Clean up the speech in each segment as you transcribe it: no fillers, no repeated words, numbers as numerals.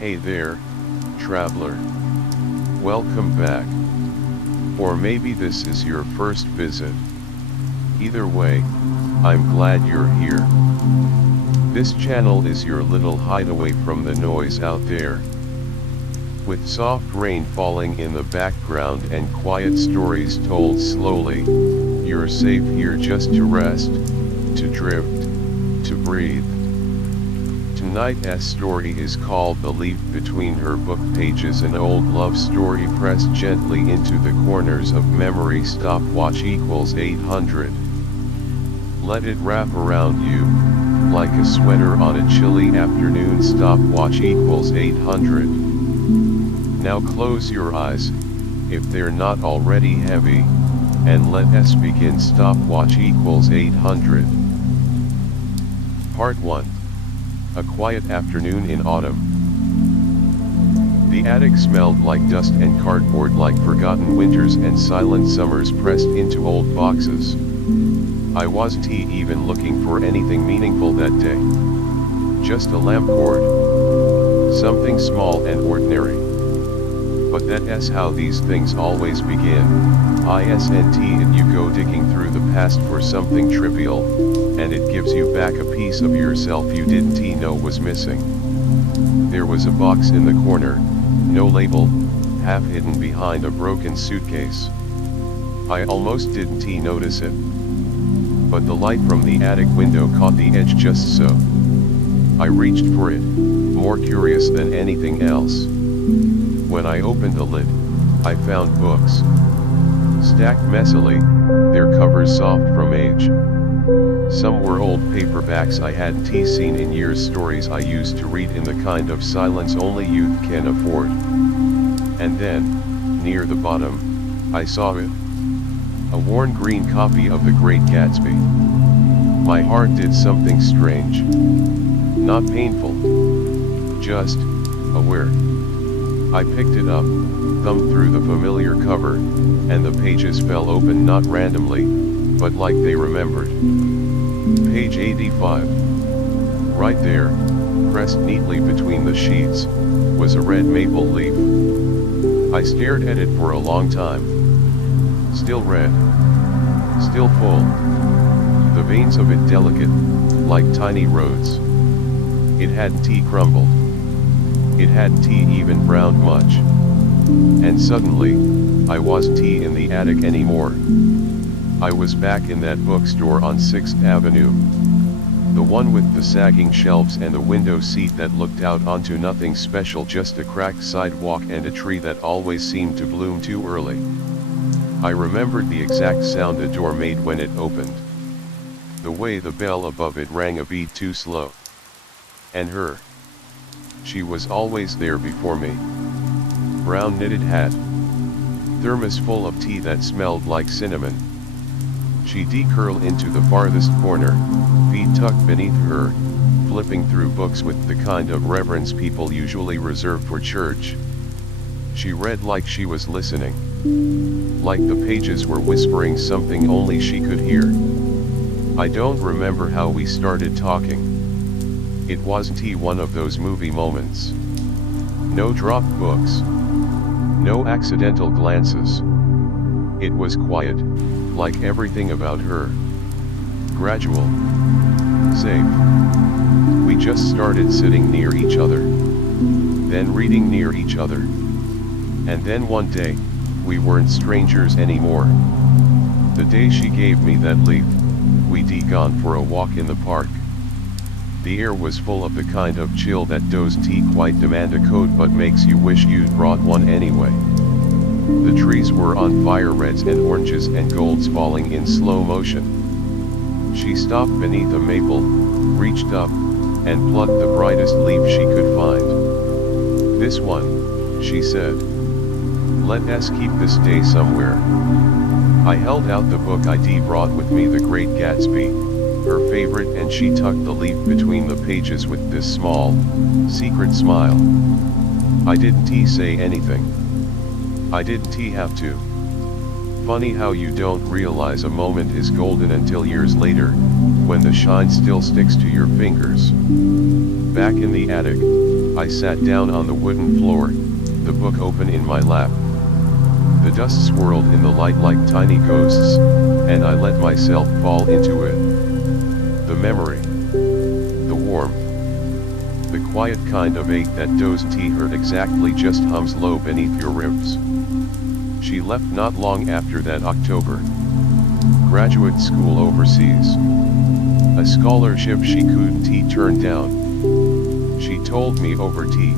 Hey there, traveler. Welcome back. Or maybe this is your first visit. Either way, I'm glad you're here. This channel is your little hideaway from the noise out there. With soft rain falling in the background and quiet stories told slowly, you're safe here just to rest, to drift, to breathe. Tonight's story is called The Leaf Between Her Book Pages, an old love story pressed gently into the corners of memory. Stopwatch equals 800. Let it wrap around you, like a sweater on a chilly afternoon. Stopwatch equals 800. Now close your eyes, if they're not already heavy, and let us begin. Stopwatch equals 800. Part 1. A quiet afternoon in autumn. The attic smelled like dust and cardboard, like forgotten winters and silent summers pressed into old boxes. I wasn't even looking for anything meaningful that day. Just a lamp cord. Something small and ordinary. But that's how these things always begin. And you go digging through the past for something trivial, and it gives you back a piece of yourself you didn't know was missing. There was a box in the corner, no label, half hidden behind a broken suitcase. I almost didn't notice it. But the light from the attic window caught the edge just so. I reached for it, more curious than anything else. When I opened the lid, I found books. Stacked messily, their covers soft from age. Some were old paperbacks I hadn't seen in years, stories I used to read in the kind of silence only youth can afford. And then, near the bottom, I saw it. A worn green copy of The Great Gatsby. My heart did something strange. Not painful. Just aware. I picked it up, thumbed through the familiar cover, and the pages fell open, not randomly, but like they remembered. Page 85. Right there, pressed neatly between the sheets, was a red maple leaf. I stared at it for a long time. Still red. Still full. The veins of it delicate, like tiny roads. It hadn't crumbled. It hadn't even browned much. And suddenly, I wasn't in the attic anymore. I was back in that bookstore on 6th Avenue. The one with the sagging shelves and the window seat that looked out onto nothing special, just a cracked sidewalk and a tree that always seemed to bloom too early. I remembered the exact sound a door made when it opened. The way the bell above it rang a beat too slow. And her. She was always there before me. Brown knitted hat. Thermos full of tea that smelled like cinnamon. She'd curl into the farthest corner, feet tucked beneath her, flipping through books with the kind of reverence people usually reserve for church. She read like she was listening. Like the pages were whispering something only she could hear. I don't remember how we started talking. It wasn't one of those movie moments. No dropped books. No accidental glances. It was quiet, like everything about her. Gradual. Safe. We just started sitting near each other. Then reading near each other. And then one day, we weren't strangers anymore. The day she gave me that leaf, we'd gone for a walk in the park. The air was full of the kind of chill that doesn't quite demand a coat but makes you wish you'd brought one anyway. The trees were on fire, reds and oranges and golds falling in slow motion. She stopped beneath a maple, reached up, and plucked the brightest leaf she could find. This one, she said. Let us keep this day somewhere. I held out the book I'd brought with me, The Great Gatsby, her favorite, and she tucked the leaf between the pages with this small, secret smile. I didn't say anything. I didn't have to. Funny how you don't realize a moment is golden until years later, when the shine still sticks to your fingers. Back in the attic, I sat down on the wooden floor, the book open in my lap. The dust swirled in the light like tiny ghosts, and I let myself fall into it. The memory, the warmth, the quiet kind of ache that does hurt exactly just hums low beneath your ribs. She left not long after that October. Graduate school overseas. A scholarship she couldn't turn down. She told me over tea,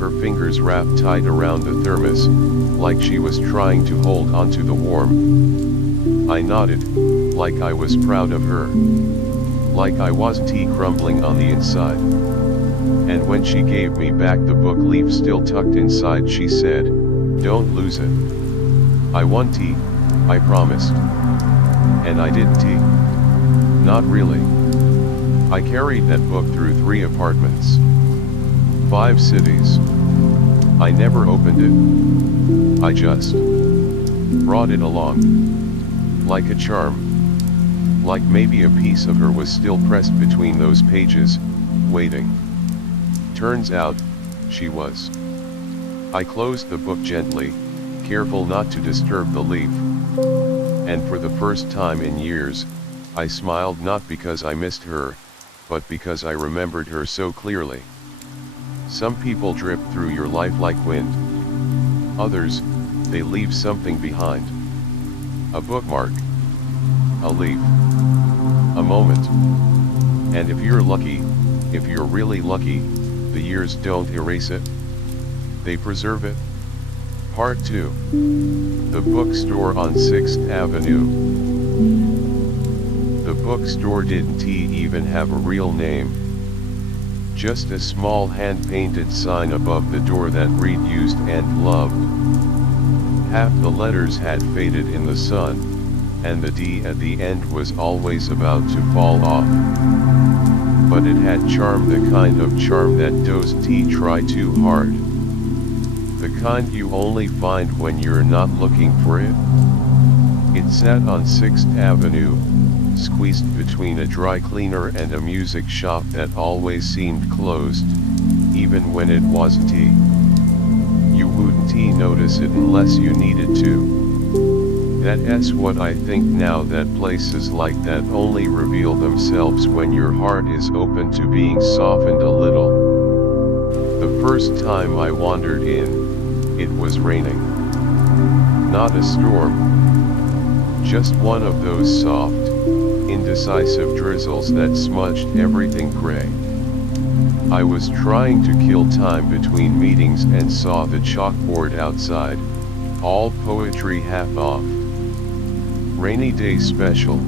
her fingers wrapped tight around the thermos, like she was trying to hold onto the warmth. I nodded, like I was proud of her. Like I wasn't crumbling on the inside. And when she gave me back the book leaf still tucked inside, she said, "Don't lose it." "I want tea," I promised. And I did tea. Not really. I carried that book through 3 apartments. 5 cities. I never opened it. I just brought it along. Like a charm. Like maybe a piece of her was still pressed between those pages, waiting. Turns out, she was. I closed the book gently, careful not to disturb the leaf. And for the first time in years, I smiled not because I missed her, but because I remembered her so clearly. Some people drip through your life like wind. Others, they leave something behind. A bookmark. A leaf. A moment. And if you're lucky, if you're really lucky, the years don't erase it. They preserve it. Part 2. The Bookstore on 6th Avenue. The bookstore didn't even have a real name. Just a small hand-painted sign above the door that read "Used and Loved." Half the letters had faded in the sun, and the D at the end was always about to fall off. But it had charm, the kind of charm that doesn't try too hard. The kind you only find when you're not looking for it. It sat on 6th Avenue, squeezed between a dry cleaner and a music shop that always seemed closed, even when it wasn't. You wouldn't notice it unless you needed to. That's what I think now, that places like that only reveal themselves when your heart is open to being softened a little. The first time I wandered in, it was raining. Not a storm. Just one of those soft, indecisive drizzles that smudged everything gray. I was trying to kill time between meetings and saw the chalkboard outside, all poetry half off. Rainy day special.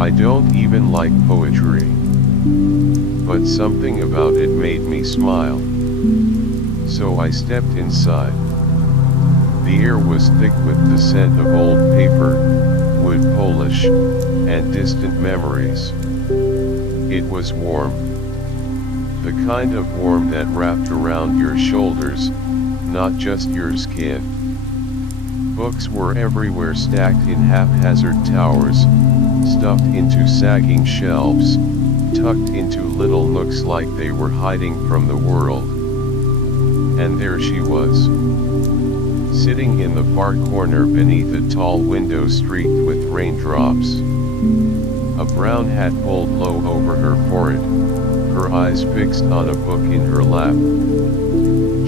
I don't even like poetry. But something about it made me smile. So I stepped inside. The air was thick with the scent of old paper, wood polish, and distant memories. It was warm. The kind of warm that wrapped around your shoulders, not just your skin. Books were everywhere, stacked in haphazard towers, stuffed into sagging shelves, tucked into little nooks like they were hiding from the world. And there she was, sitting in the far corner beneath a tall window streaked with raindrops. A brown hat pulled low over her forehead, her eyes fixed on a book in her lap.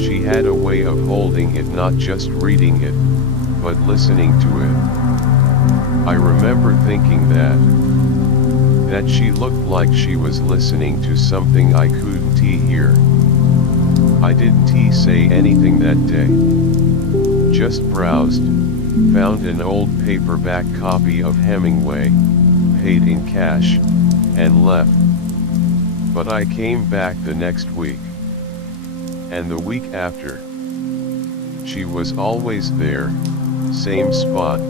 She had a way of holding it, not just reading it, but listening to it. I remember thinking that she looked like she was listening to something I couldn't hear. I didn't say anything that day. Just browsed, found an old paperback copy of Hemingway, paid in cash, and left. But I came back the next week. And the week after. She was always there, same spot,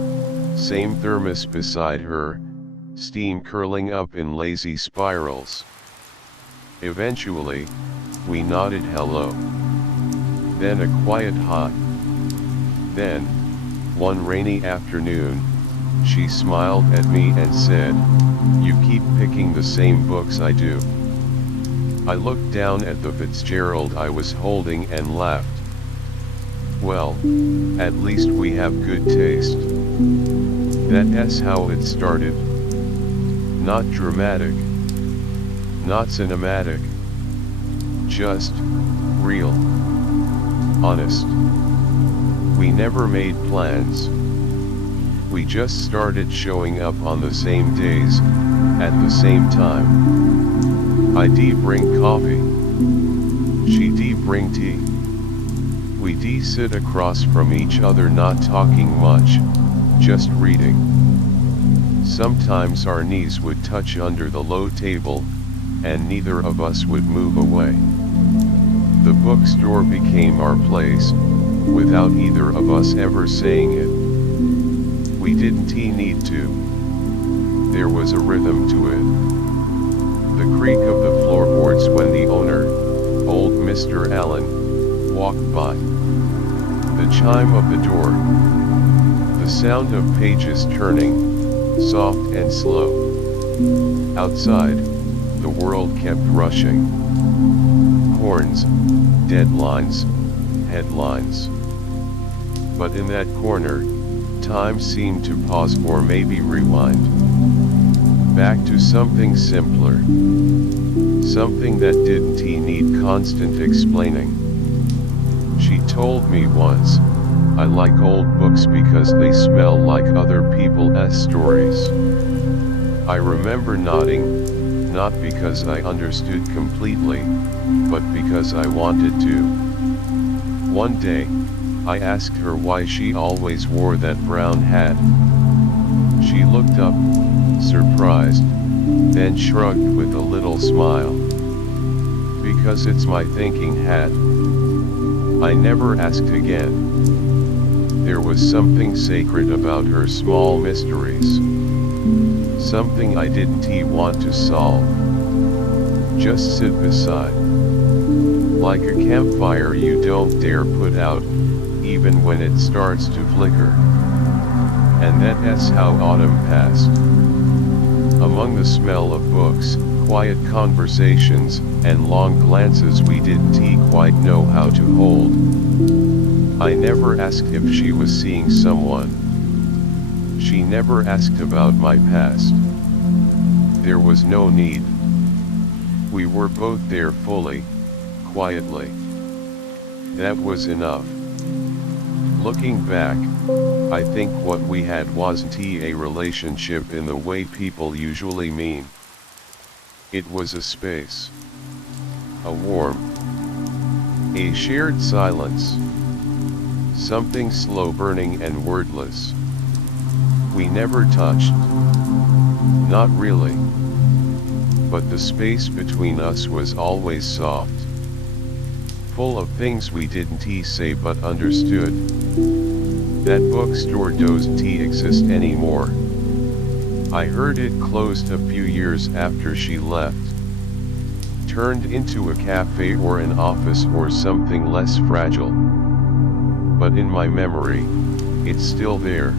same thermos beside her, steam curling up in lazy spirals. Eventually, we nodded hello. Then a quiet hot. Then, one rainy afternoon, she smiled at me and said, "You keep picking the same books I do." I looked down at the Fitzgerald I was holding and laughed. Well, at least we have good taste. That's how it started. Not dramatic. Not cinematic. Just real. Honest. We never made plans. We just started showing up on the same days, at the same time. I bring coffee. She bring tea. We sit across from each other not talking much, just reading. Sometimes our knees would touch under the low table, and neither of us would move away. The bookstore became our place, without either of us ever saying it. We didn't need to. There was a rhythm to it. The creak of the floorboards when the owner, old Mr. Allen, walked by. The chime of the door. The sound of pages turning, soft and slow. Outside, the world kept rushing. Horns, deadlines, headlines. But in that corner, time seemed to pause or maybe rewind. Back to something simpler. Something that didn't need constant explaining. She told me once, I like old books because they smell like other people's stories. I remember nodding, not because I understood completely, but because I wanted to. One day, I asked her why she always wore that brown hat. She looked up, surprised, then shrugged with a little smile. Because it's my thinking hat. I never asked again. There was something sacred about her small mysteries. Something I didn't want to solve. Just sit beside. Like a campfire you don't dare put out, even when it starts to flicker. And that's how autumn passed. Among the smell of books, quiet conversations, and long glances we didn't quite know how to hold. I never asked if she was seeing someone. She never asked about my past. There was no need. We were both there fully, quietly. That was enough. Looking back, I think what we had wasn't a relationship in the way people usually mean. It was a space. A warm. A shared silence. Something slow burning and wordless. We never touched. Not really. But the space between us was always soft. Full of things we didn't say but understood. That bookstore doesn't exist anymore. I heard it closed a few years after she left. Turned into a cafe or an office or something less fragile. But in my memory, it's still there.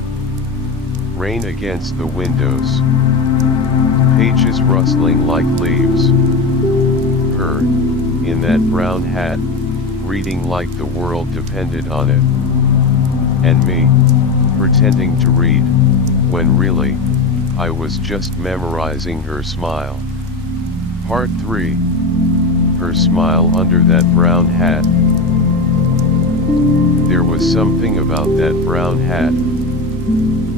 Rain against the windows. Pages rustling like leaves. Her, in that brown hat, reading like the world depended on it. And me, pretending to read, when really, I was just memorizing her smile. Part 3. Her smile under that brown hat. There was something about that brown hat.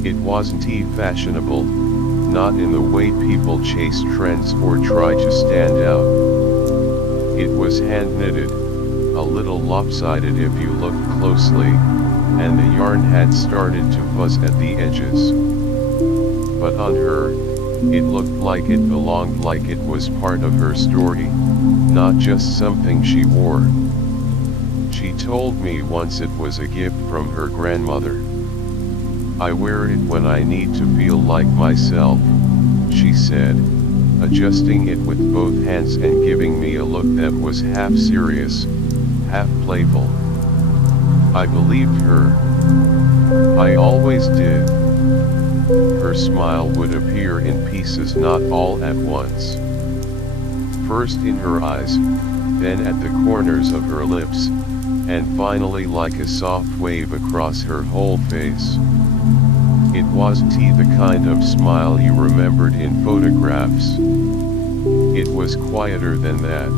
It wasn't fashionable, not in the way people chase trends or try to stand out. It was hand-knitted, a little lopsided if you looked closely, and the yarn had started to fuzz at the edges. But on her, it looked like it belonged, like it was part of her story, not just something she wore. She told me once it was a gift from her grandmother. I wear it when I need to feel like myself, she said, adjusting it with both hands and giving me a look that was half serious, half playful. I believed her. I always did. Her smile would appear in pieces, not all at once. first in her eyes, then at the corners of her lips, and finally like a soft wave across her whole face. It wasn't the kind of smile you remembered in photographs. It was quieter than that.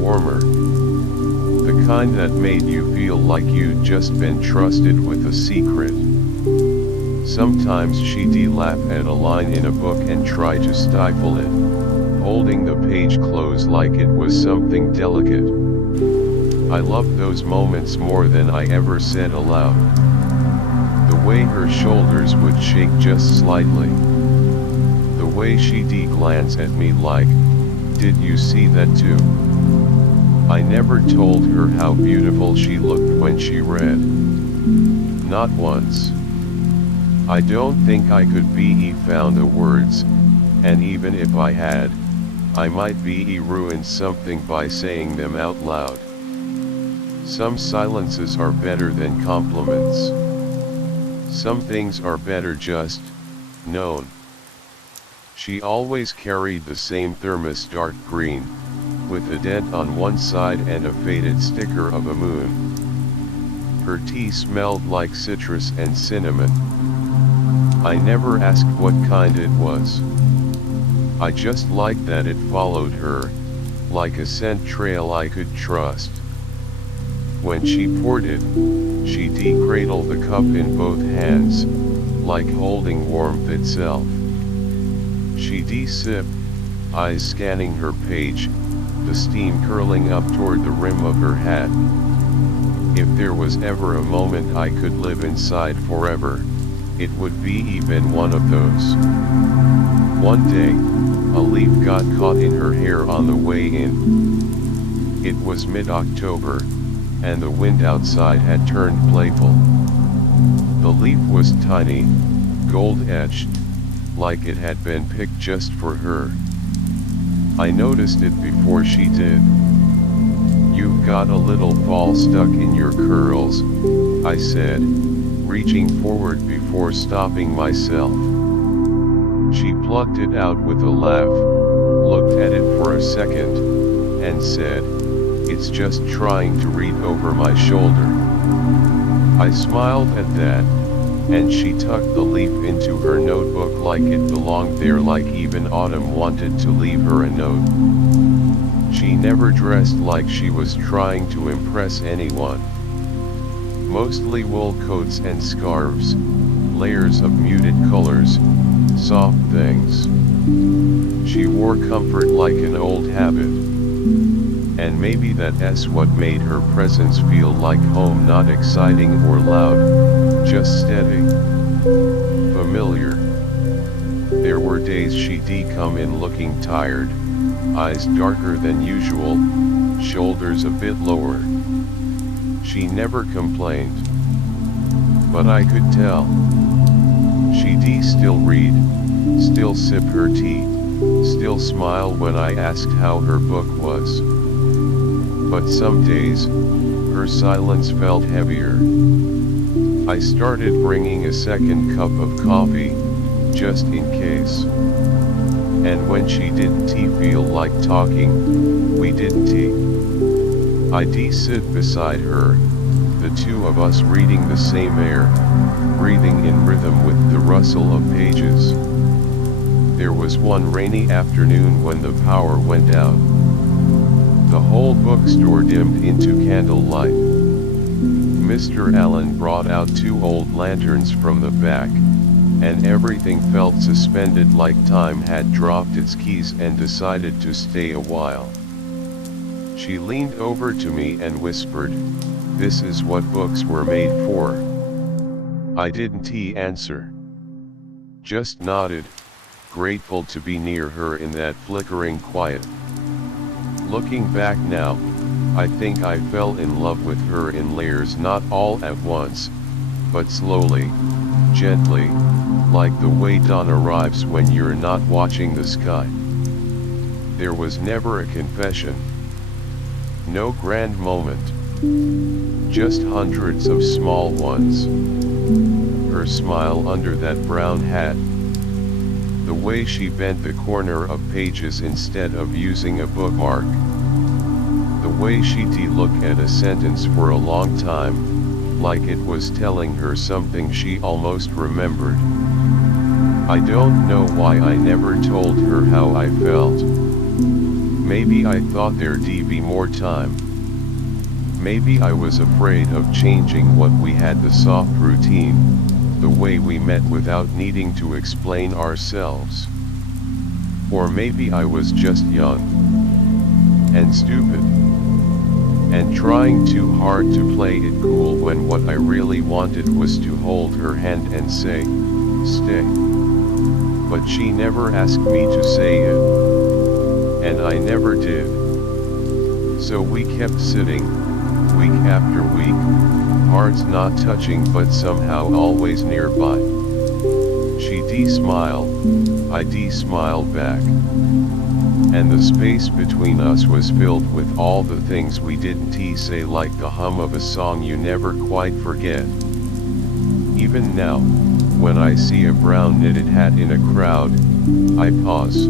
Warmer. The kind that made you feel like you'd just been trusted with a secret. Sometimes she'd laugh at a line in a book and try to stifle it, holding the page closed like it was something delicate. I loved those moments more than I ever said aloud. The way her shoulders would shake just slightly. The way she'd glance at me like, "Did you see that too?" I never told her how beautiful she looked when she read. Not once. I don't think I could be found the words, and even if I had, I might be ruined something by saying them out loud. Some silences are better than compliments. Some things are better just known. She always carried the same thermos, dark green, with a dent on one side and a faded sticker of a moon. Her tea smelled like citrus and cinnamon. I never asked what kind it was. I just liked that it followed her, like a scent trail I could trust. When she poured it, she'd cradle the cup in both hands, like holding warmth itself. She'd sip, eyes scanning her page, the steam curling up toward the rim of her hat. If there was ever a moment I could live inside forever, it would be even one of those. One day, a leaf got caught in her hair on the way in. It was mid-October, and the wind outside had turned playful. The leaf was tiny, gold-edged, like it had been picked just for her. I noticed it before she did. "You've got a little fall stuck in your curls," I said, reaching forward before stopping myself. She plucked it out with a laugh, looked at it for a second, and said, "It's just trying to read over my shoulder." I smiled at that, and she tucked the leaf into her notebook like it belonged there, like even autumn wanted to leave her a note. She never dressed like she was trying to impress anyone. Mostly wool coats and scarves, layers of muted colors, soft things. She wore comfort like an old habit. And maybe that's what made her presence feel like home, not exciting or loud, just steady. Familiar. There were days she'd come in looking tired, eyes darker than usual, shoulders a bit lower. She never complained. But I could tell. She'd still read, still sip her tea, still smile when I asked how her book was. But some days, her silence felt heavier. I started bringing a second cup of coffee, just in case. And when she didn't feel like talking, we didn't. I'd sit beside her, the two of us reading the same air, breathing in rhythm with the rustle of pages. There was one rainy afternoon when the power went out. The whole bookstore dimmed into candlelight. Mr. Allen brought out 2 old lanterns from the back, and everything felt suspended, like time had dropped its keys and decided to stay a while. She leaned over to me and whispered, "This is what books were made for." I didn't answer. Just nodded, grateful to be near her in that flickering quiet. Looking back now, I think I fell in love with her in layers, not all at once, but slowly, gently, like the way dawn arrives when you're not watching the sky. There was never a confession. No grand moment. Just hundreds of small ones. Her smile under that brown hat. The way she bent the corner of pages instead of using a bookmark. The way she'd look at a sentence for a long time, like it was telling her something she almost remembered. I don't know why I never told her how I felt. Maybe I thought there'd be more time. Maybe I was afraid of changing what we had, the soft routine, the way we met without needing to explain ourselves. Or maybe I was just young and stupid and trying too hard to play it cool when what I really wanted was to hold her hand and say, "Stay." But she never asked me to say it, and I never did. So we kept sitting, week after week, hearts not touching but somehow always nearby. She'd smile, I'd smile back. And the space between us was filled with all the things we didn't say, like the hum of a song you never quite forget. Even now, when I see a brown knitted hat in a crowd, I pause.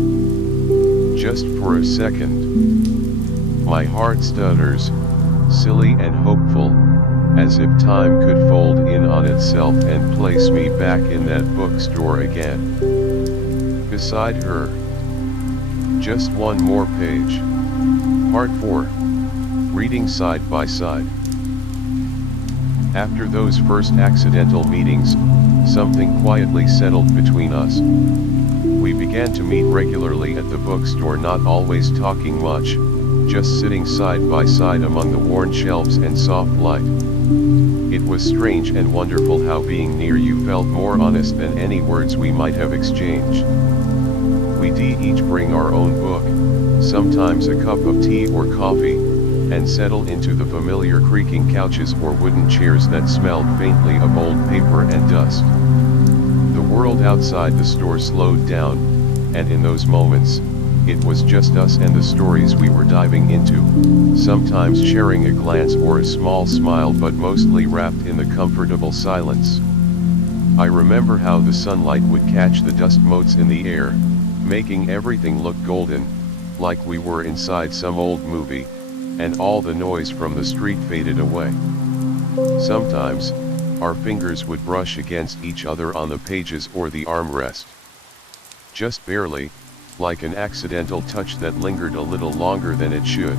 Just for a second. My heart stutters, silly and hopeful, as if time could fold in on itself and place me back in that bookstore again. Beside her. Just one more page. Part 4. Reading side by side. After those first accidental meetings, something quietly settled between us. We began to meet regularly at the bookstore, not always talking much, just sitting side by side among the worn shelves and soft light. It was strange and wonderful how being near you felt more honest than any words we might have exchanged. We'd each bring our own book, sometimes a cup of tea or coffee, and settle into the familiar creaking couches or wooden chairs that smelled faintly of old paper and dust. The world outside the store slowed down, and in those moments, it was just us and the stories we were diving into, sometimes sharing a glance or a small smile, but mostly wrapped in the comfortable silence. I remember how the sunlight would catch the dust motes in the air, making everything look golden, like we were inside some old movie, and all the noise from the street faded away. Sometimes, our fingers would brush against each other on the pages or the armrest. Just barely, like an accidental touch that lingered a little longer than it should.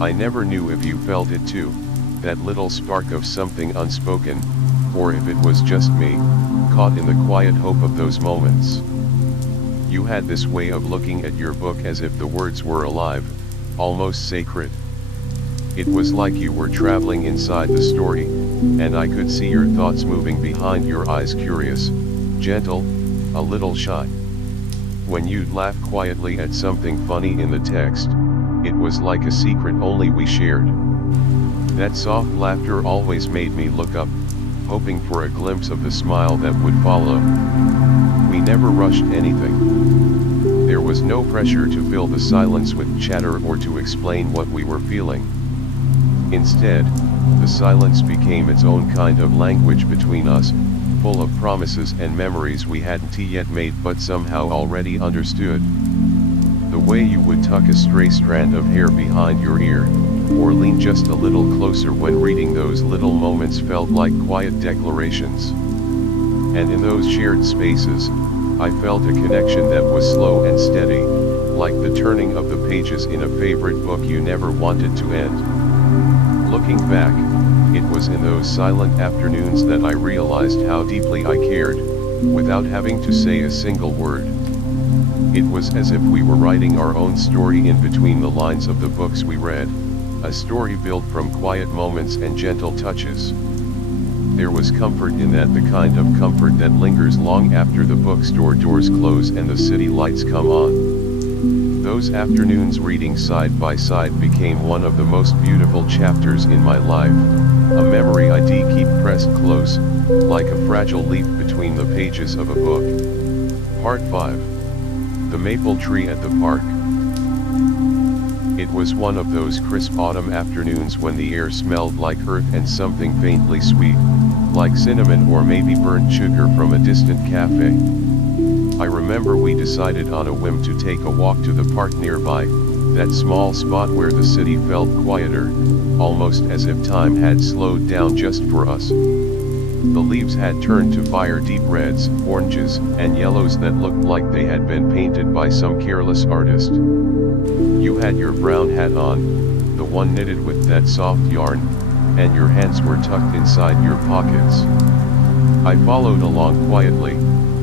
I never knew if you felt it too, that little spark of something unspoken, or if it was just me, caught in the quiet hope of those moments. You had this way of looking at your book as if the words were alive, almost sacred. It was like you were traveling inside the story, and I could see your thoughts moving behind your eyes, curious, gentle, a little shy. When you'd laugh quietly at something funny in the text, it was like a secret only we shared. That soft laughter always made me look up, hoping for a glimpse of the smile that would follow. We never rushed anything. There was no pressure to fill the silence with chatter or to explain what we were feeling. Instead, the silence became its own kind of language between us, full of promises and memories we hadn't yet made but somehow already understood. The way you would tuck a stray strand of hair behind your ear, or lean just a little closer when reading, those little moments felt like quiet declarations. And in those shared spaces, I felt a connection that was slow and steady, like the turning of the pages in a favorite book you never wanted to end. Looking back, it was in those silent afternoons that I realized how deeply I cared, without having to say a single word. It was as if we were writing our own story in between the lines of the books we read, a story built from quiet moments and gentle touches. There was comfort in that, the kind of comfort that lingers long after the bookstore doors close and the city lights come on. Those afternoons reading side by side became one of the most beautiful chapters in my life, a memory I keep pressed close, like a fragile leaf between the pages of a book. Part 5. The Maple Tree at the Park. It was one of those crisp autumn afternoons when the air smelled like earth and something faintly sweet, like cinnamon or maybe burnt sugar from a distant cafe. I remember remember we decided on a whim to take a walk to the park nearby, that small spot where the city felt quieter, almost as if time had slowed down just for us. The leaves had turned to fire-deep reds, oranges, and yellows that looked like they had been painted by some careless artist. You had your brown hat on, the one knitted with that soft yarn, and your hands were tucked inside your pockets. I followed along quietly,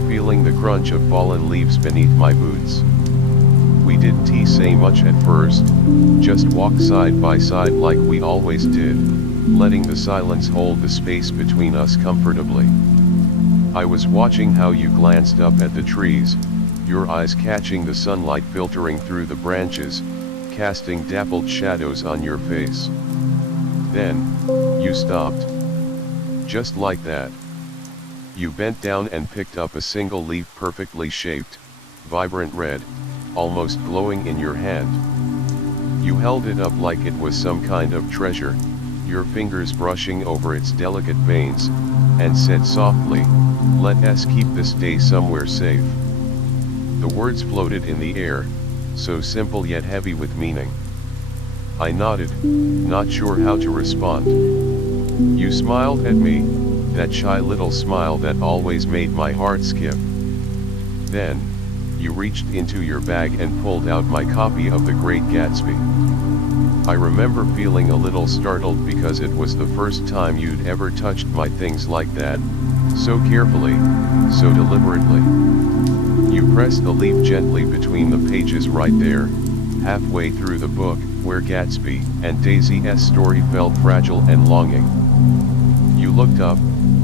feeling the crunch of fallen leaves beneath my boots. We didn't say much at first, just walked side by side like we always did, letting the silence hold the space between us comfortably. I was watching how you glanced up at the trees, your eyes catching the sunlight filtering through the branches, casting dappled shadows on your face. Then, you stopped. Just like that. You bent down and picked up a single leaf perfectly shaped, vibrant red, almost glowing in your hand. You held it up like it was some kind of treasure, your fingers brushing over its delicate veins, and said softly, "Let us keep this day somewhere safe." The words floated in the air, so simple yet heavy with meaning. I nodded, not sure how to respond. You smiled at me, that shy little smile that always made my heart skip. Then, you reached into your bag and pulled out my copy of The Great Gatsby. I remember feeling a little startled because it was the first time you'd ever touched my things like that, so carefully, so deliberately. You pressed the leaf gently between the pages right there, halfway through the book, where Gatsby and Daisy's story felt fragile and longing. You looked up,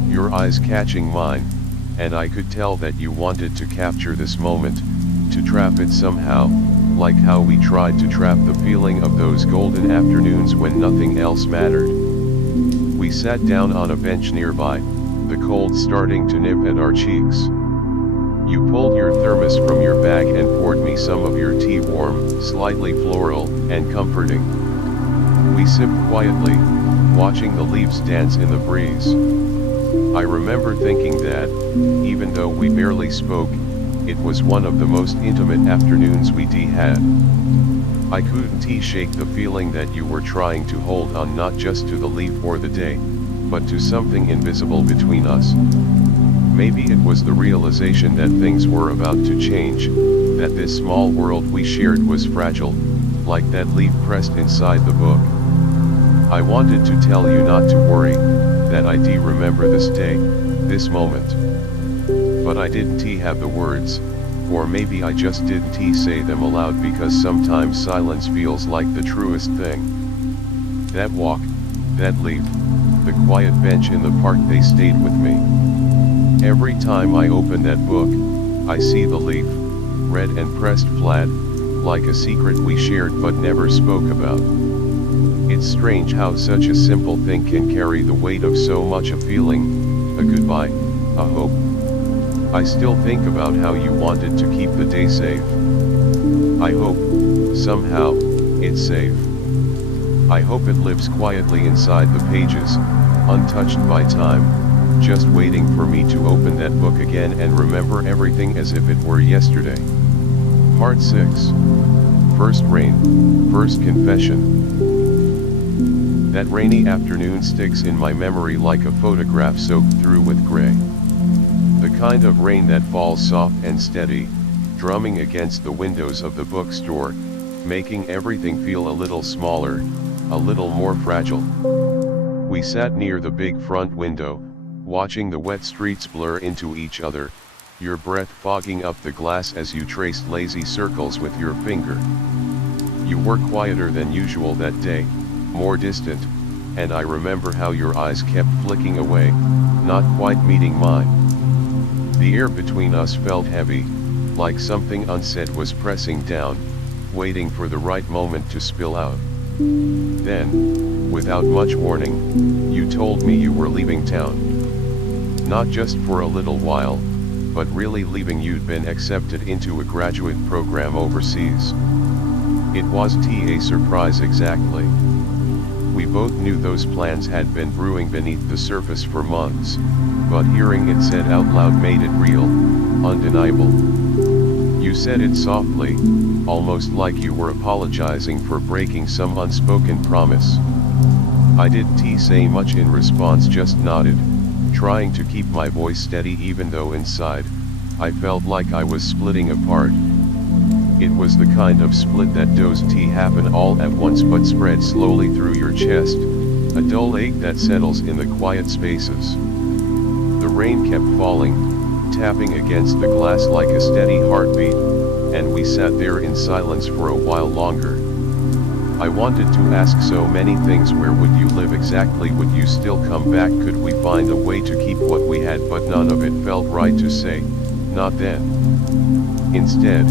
your eyes catching mine, and I could tell that you wanted to capture this moment, to trap it somehow, like how we tried to trap the feeling of those golden afternoons when nothing else mattered. We sat down on a bench nearby, the cold starting to nip at our cheeks. You pulled your thermos from your bag and poured me some of your tea, warm, slightly floral, and comforting. We sipped quietly, watching the leaves dance in the breeze. I remember thinking that, even though we barely spoke, it was one of the most intimate afternoons we'd had. I couldn't shake the feeling that you were trying to hold on not just to the leaf or the day, but to something invisible between us. Maybe it was the realization that things were about to change, that this small world we shared was fragile, like that leaf pressed inside the book. I wanted to tell you not to worry, that I remember this day, this moment. But I didn't have the words, or maybe I just didn't say them aloud because sometimes silence feels like the truest thing. That walk, that leaf, the quiet bench in the park, they stayed with me. Every time I open that book, I see the leaf, red and pressed flat, like a secret we shared but never spoke about. It's strange how such a simple thing can carry the weight of so much: a feeling, a goodbye, a hope. I still think about how you wanted to keep the day safe. I hope, somehow, it's safe. I hope it lives quietly inside the pages, untouched by time, just waiting for me to open that book again and remember everything as if it were yesterday. Part 6. First Rain, First Confession. That rainy afternoon sticks in my memory like a photograph soaked through with gray. The kind of rain that falls soft and steady, drumming against the windows of the bookstore, making everything feel a little smaller, a little more fragile. We sat near the big front window, watching the wet streets blur into each other, your breath fogging up the glass as you traced lazy circles with your finger. You were quieter than usual that day, more distant, and I remember how your eyes kept flicking away, not quite meeting mine. The air between us felt heavy, like something unsaid was pressing down, waiting for the right moment to spill out. Then, without much warning, you told me you were leaving town. Not just for a little while, but really leaving. You'd been accepted into a graduate program overseas. It was a surprise exactly. We both knew those plans had been brewing beneath the surface for months, but hearing it said out loud made it real, undeniable. You said it softly, almost like you were apologizing for breaking some unspoken promise. I didn't say much in response, just nodded, trying to keep my voice steady even though inside, I felt like I was splitting apart. It was the kind of split that doesn't happen all at once but spread slowly through your chest, a dull ache that settles in the quiet spaces. The rain kept falling, tapping against the glass like a steady heartbeat, and we sat there in silence for a while longer. I wanted to ask so many things. Where would you live exactly? Would you still come back? Could we find a way to keep what we had? But none of it felt right to say, not then. Instead,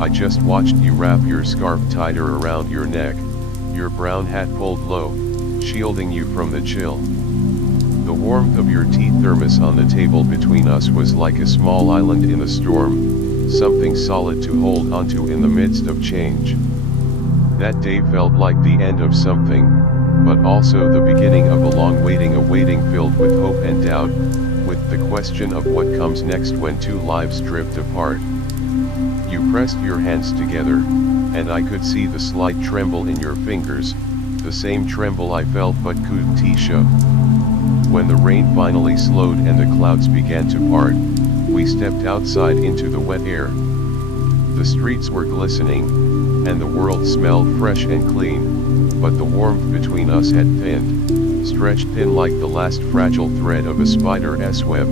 I just watched you wrap your scarf tighter around your neck, your brown hat pulled low, shielding you from the chill. The warmth of your tea thermos on the table between us was like a small island in the storm, something solid to hold onto in the midst of change. That day felt like the end of something, but also the beginning of a long waiting, a waiting filled with hope and doubt, with the question of what comes next when two lives drift apart. You pressed your hands together, and I could see the slight tremble in your fingers, the same tremble I felt but couldn't show. When the rain finally slowed and the clouds began to part, we stepped outside into the wet air. The streets were glistening, and the world smelled fresh and clean, but the warmth between us had thinned, stretched thin like the last fragile thread of a spider's web.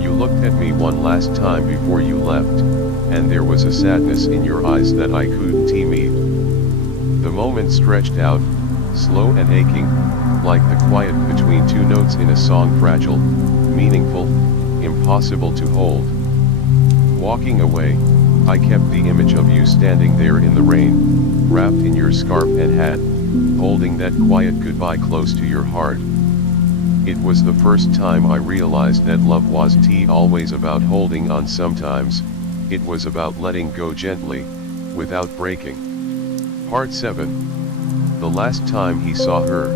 You looked at me one last time before you left, and there was a sadness in your eyes that I couldn't meet. The moment stretched out, slow and aching, like the quiet between two notes in a song, fragile, meaningful, impossible to hold. Walking away, I kept the image of you standing there in the rain, wrapped in your scarf and hat, holding that quiet goodbye close to your heart. It was the first time I realized that love wasn't always about holding on. Sometimes, it was about letting go gently, without breaking. Part 7. The last time he saw her.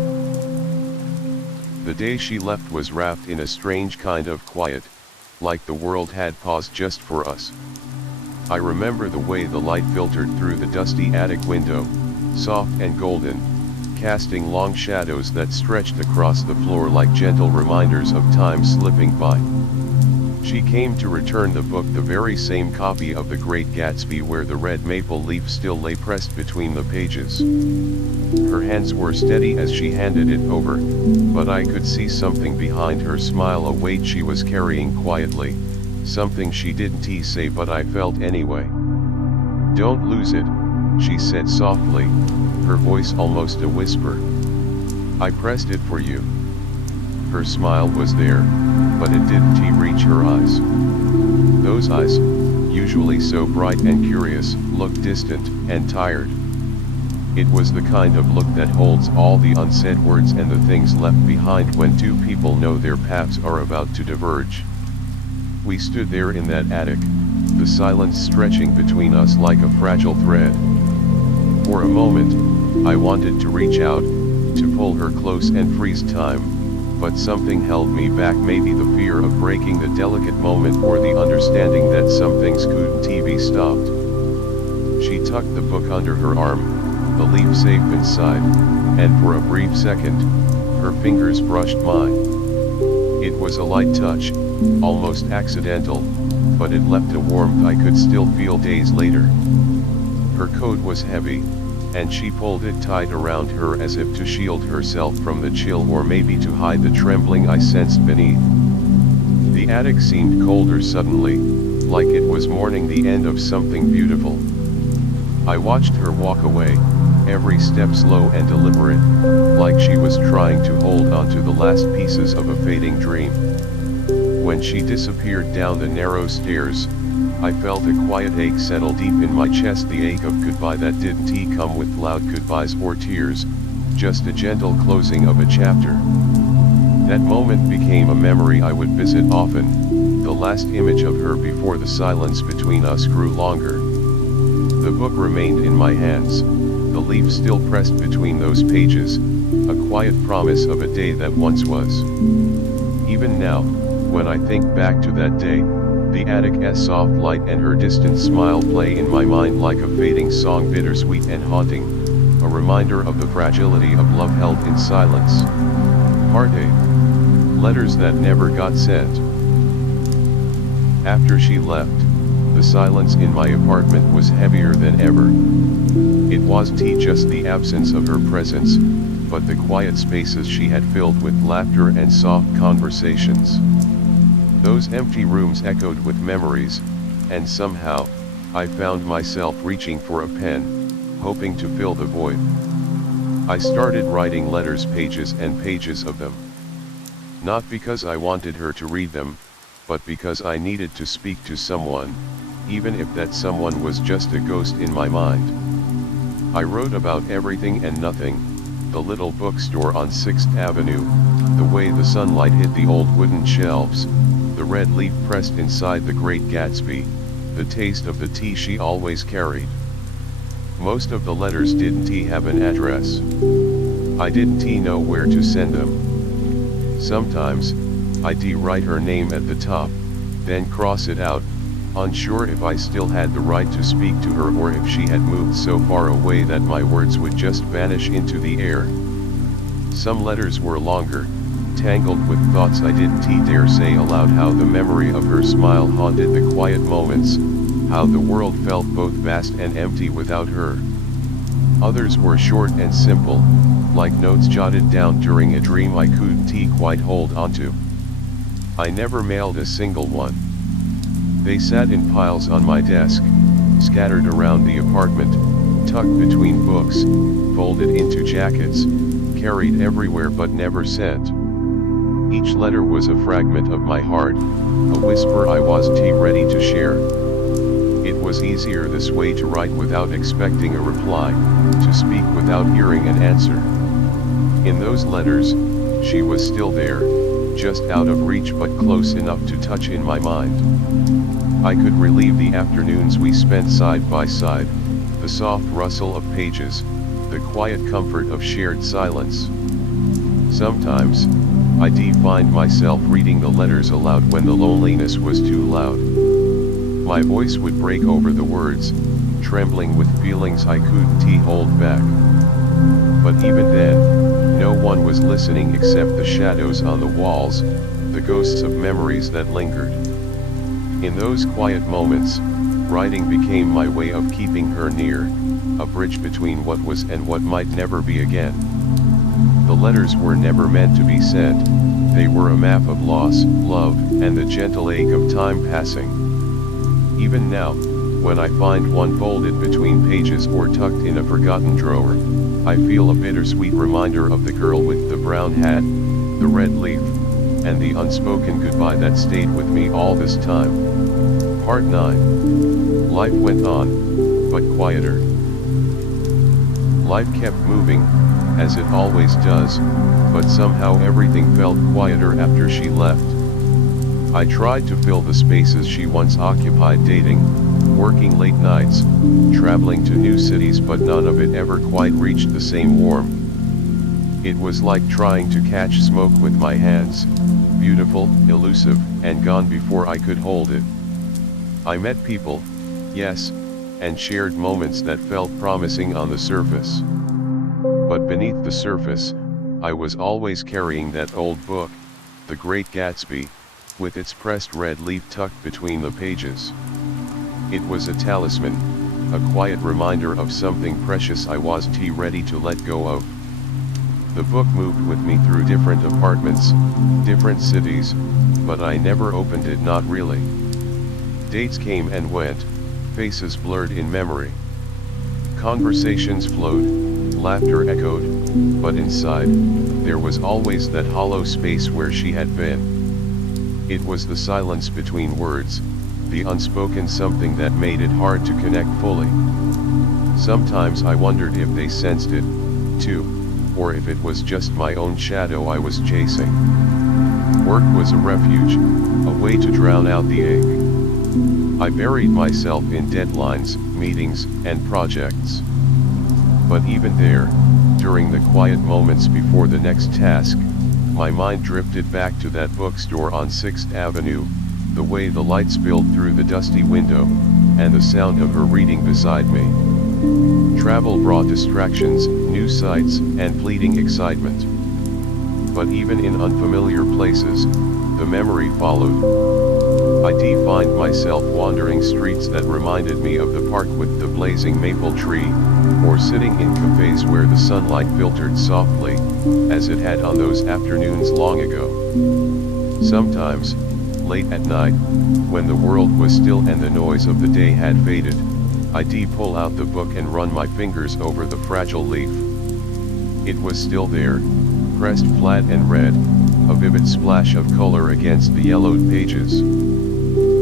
The day she left was wrapped in a strange kind of quiet, like the world had paused just for us. I remember the way the light filtered through the dusty attic window, soft and golden, casting long shadows that stretched across the floor like gentle reminders of time slipping by. She came to return the book, the very same copy of The Great Gatsby where the red maple leaf still lay pressed between the pages. Her hands were steady as she handed it over, but I could see something behind her smile, a weight she was carrying quietly, something she didn't say but I felt anyway. "Don't lose it," she said softly, her voice almost a whisper. "I pressed it for you." Her smile was there, but it didn't reach her eyes. Those eyes, usually so bright and curious, looked distant and tired. It was the kind of look that holds all the unsaid words and the things left behind when two people know their paths are about to diverge. We stood there in that attic, the silence stretching between us like a fragile thread. For a moment, I wanted to reach out, to pull her close and freeze time, but something held me back, maybe the fear of breaking the delicate moment or the understanding that some things couldn't be stopped. She tucked the book under her arm, the leaf safe inside, and for a brief second, her fingers brushed mine. It was a light touch, almost accidental, but it left a warmth I could still feel days later. Her coat was heavy, and she pulled it tight around her as if to shield herself from the chill or maybe to hide the trembling I sensed beneath. The attic seemed colder suddenly, like it was mourning the end of something beautiful. I watched her walk away, every step slow and deliberate, like she was trying to hold on to the last pieces of a fading dream. When she disappeared down the narrow stairs, I felt a quiet ache settle deep in my chest, the ache of goodbye that didn't come with loud goodbyes or tears, just a gentle closing of a chapter. That moment became a memory I would visit often, the last image of her before the silence between us grew longer. The book remained in my hands, the leaf still pressed between those pages, a quiet promise of a day that once was. Even now, when I think back to that day, The attic's soft light and her distant smile play in my mind like a fading song, bittersweet and haunting, a reminder of the fragility of love held in silence. Heartache. Letters that never got sent. After she left, the silence in my apartment was heavier than ever. It wasn't just the absence of her presence, but the quiet spaces she had filled with laughter and soft conversations. Those empty rooms echoed with memories, and somehow, I found myself reaching for a pen, hoping to fill the void. I started writing letters, pages and pages of them. Not because I wanted her to read them, but because I needed to speak to someone, even if that someone was just a ghost in my mind. I wrote about everything and nothing, the little bookstore on 6th Avenue, the way the sunlight hit the old wooden shelves, the red leaf pressed inside the Great Gatsby, the taste of the tea she always carried. Most of the letters didn't have an address. I didn't know where to send them. Sometimes, I'd write her name at the top, then cross it out, unsure if I still had the right to speak to her or if she had moved so far away that my words would just vanish into the air. Some letters were longer, tangled with thoughts I didn't dare say aloud, how the memory of her smile haunted the quiet moments, how the world felt both vast and empty without her. Others were short and simple, like notes jotted down during a dream I couldn't quite hold onto. I never mailed a single one. They sat in piles on my desk, scattered around the apartment, tucked between books, folded into jackets, carried everywhere but never sent. Each letter was a fragment of my heart, a whisper I wasn't ready to share. It was easier this way, to write without expecting a reply, to speak without hearing an answer. In those letters, she was still there, just out of reach but close enough to touch in my mind. I could relive the afternoons we spent side by side, the soft rustle of pages, the quiet comfort of shared silence. Sometimes, I'd find myself reading the letters aloud when the loneliness was too loud. My voice would break over the words, trembling with feelings I couldn't hold back. But even then, no one was listening except the shadows on the walls, the ghosts of memories that lingered. In those quiet moments, writing became my way of keeping her near, a bridge between what was and what might never be again. The letters were never meant to be sent, they were a map of loss, love, and the gentle ache of time passing. Even now, when I find one folded between pages or tucked in a forgotten drawer, I feel a bittersweet reminder of the girl with the brown hat, the red leaf, and the unspoken goodbye that stayed with me all this time. Part 9. Life went on, but quieter. Life kept moving, as it always does, but somehow everything felt quieter after she left. I tried to fill the spaces she once occupied, dating, working late nights, traveling to new cities, but none of it ever quite reached the same warmth. It was like trying to catch smoke with my hands, beautiful, elusive, and gone before I could hold it. I met people, yes, and shared moments that felt promising on the surface. But beneath the surface, I was always carrying that old book, The Great Gatsby, with its pressed red leaf tucked between the pages. It was a talisman, a quiet reminder of something precious I wasn't ready to let go of. The book moved with me through different apartments, different cities, but I never opened it, not really. Dates came and went, faces blurred in memory. Conversations flowed, laughter echoed, but inside, there was always that hollow space where she had been. It was the silence between words, the unspoken something that made it hard to connect fully. Sometimes I wondered if they sensed it, too, or if it was just my own shadow I was chasing. Work was a refuge, a way to drown out the ache. I buried myself in deadlines, meetings, and projects. But even there, during the quiet moments before the next task, my mind drifted back to that bookstore on 6th Avenue, the way the light spilled through the dusty window, and the sound of her reading beside me. Travel brought distractions, new sights, and fleeting excitement. But even in unfamiliar places, the memory followed. I find myself wandering streets that reminded me of the park with the blazing maple tree, or sitting in cafes where the sunlight filtered softly, as it had on those afternoons long ago. Sometimes, late at night, when the world was still and the noise of the day had faded, I'd pull out the book and run my fingers over the fragile leaf. It was still there, pressed flat and red, a vivid splash of color against the yellowed pages.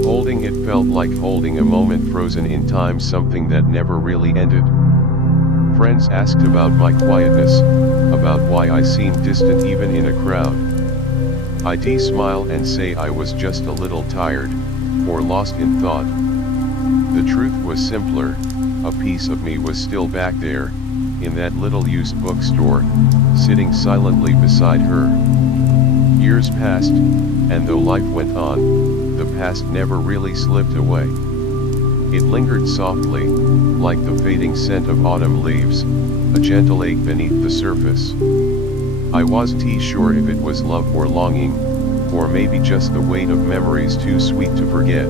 Holding it felt like holding a moment frozen in time, something that never really ended. Friends asked about my quietness, about why I seemed distant even in a crowd. I'd smile and say I was just a little tired, or lost in thought. The truth was simpler, a piece of me was still back there, in that little used bookstore, sitting silently beside her. Years passed, and though life went on, the past never really slipped away. It lingered softly, like the fading scent of autumn leaves, a gentle ache beneath the surface. I wasn't sure if it was love or longing, or maybe just the weight of memories too sweet to forget.